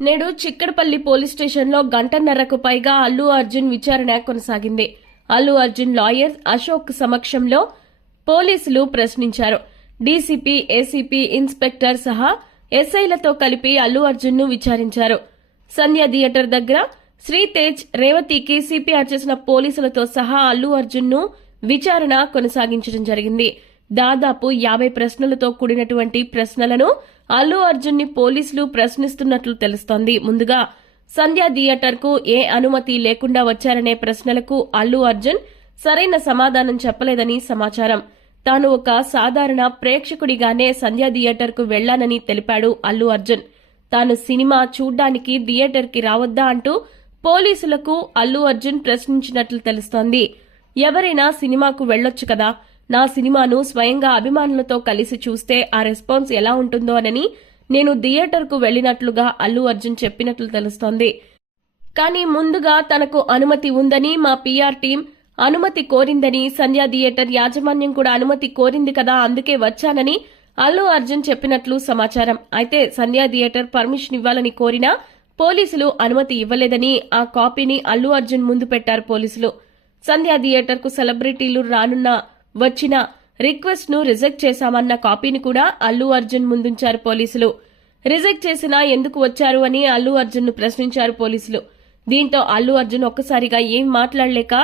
నేడు చిక్కడపల్లి పోలీస్ స్టేషన్లో గంటన్నరకు పైగా అల్లు అర్జున్ విచారణ కొనసాగింది. అల్లు అర్జున్ లాయర్ అశోక్ సమక్షంలో పోలీసులు ప్రశ్నించారు. డీసీపీ ఏసీపీ ఇన్స్పెక్టర్ సహా ఎస్ఐలతో కలిపి అల్లు అర్జున్ను విచారించారు. సంధ్య థియేటర్ దగ్గర శ్రీతేజ్ రేవతికి సిపిఆర్ చేసిన పోలీసులతో సహా అల్లు అర్జున్ను విచారణ కొనసాగించడం జరిగింది. దాదాపు యాభై ప్రశ్నలతో కూడినటువంటి ప్రశ్నలను అల్లు అర్జున్ని పోలీసులు ప్రశ్నిస్తున్నట్లు తెలుస్తోంది. ముందుగా సంధ్యా థియేటర్కు ఏ అనుమతి లేకుండా వచ్చారనే ప్రశ్నలకు అల్లు అర్జున్ సరైన సమాధానం చెప్పలేదని సమాచారం. తాను ఒక సాధారణ ప్రేక్షకుడిగానే సంధ్యా థియేటర్కు వెళ్ళానని తెలిపాడు అల్లు అర్జున్. తాను సినిమా చూడ్డానికి థియేటర్కి రావద్దా అంటూ పోలీసులకు అల్లు అర్జున్ ప్రశ్నించినట్లు తెలుస్తోంది. ఎవరైనా సినిమాకు వెళ్ళొచ్చు కదా? నా సినిమాను స్వయంగా అభిమానులతో కలిసి చూస్తే ఆ రెస్పాన్స్ ఎలా ఉంటుందో అనని నేను థియేటర్కు వెళ్ళినట్లుగా అల్లు అర్జున్ చెప్పినట్లు తెలుస్తోంది. కానీ ముందుగా తనకు అనుమతి ఉందని మా పీఆర్ టీం అనుమతి కోరిందని సంధ్యా థియేటర్ యాజమాన్యం కూడా అనుమతి కోరింది కదా అందుకే వచ్చానని అల్లు అర్జున్ చెప్పినట్లు సమాచారం. అయితే సంధ్యా థియేటర్ పర్మిషన్ ఇవ్వాలని కోరినా పోలీసులు అనుమతి ఇవ్వలేదని ఆ కాపీని అల్లు అర్జున్ ముందు పెట్టారు పోలీసులు. సంధ్యా థియేటర్కు సెలబ్రిటీలు రానున్న వచ్చిన రిక్వెస్ట్ను రిజెక్ట్ చేశామన్న కాపీని కూడా అల్లు అర్జున్ ముందుంచారు పోలీసులు. రిజెక్ట్ చేసినా ఎందుకు వచ్చారు అని అల్లు అర్జున్ను ప్రశ్నించారు పోలీసులు. దీంతో అల్లు అర్జున్ ఒక్కసారిగా ఏం మాట్లాడలేక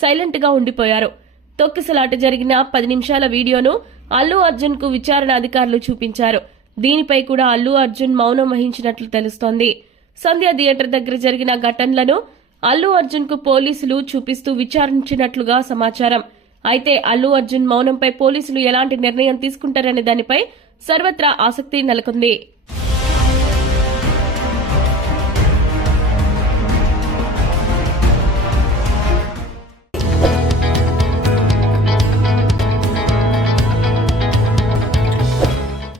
సైలెంట్గా ఉండిపోయారు. తొక్కిసలాట జరిగిన పది నిమిషాల వీడియోను అల్లు అర్జున్కు విచారణ అధికారులు చూపించారు. దీనిపై కూడా అల్లు అర్జున్ మౌనం వహించినట్లు తెలుస్తోంది. సంధ్య థియేటర్ దగ్గర జరిగిన ఘటనలను అల్లు అర్జున్కు పోలీసులు చూపిస్తూ విచారించినట్లుగా సమాచారం. అయితే అల్లు అర్జున్ మౌనంపై పోలీసులు ఎలాంటి నిర్ణయం తీసుకుంటారనే దానిపై సర్వత్రా ఆసక్తి నెలకొంది.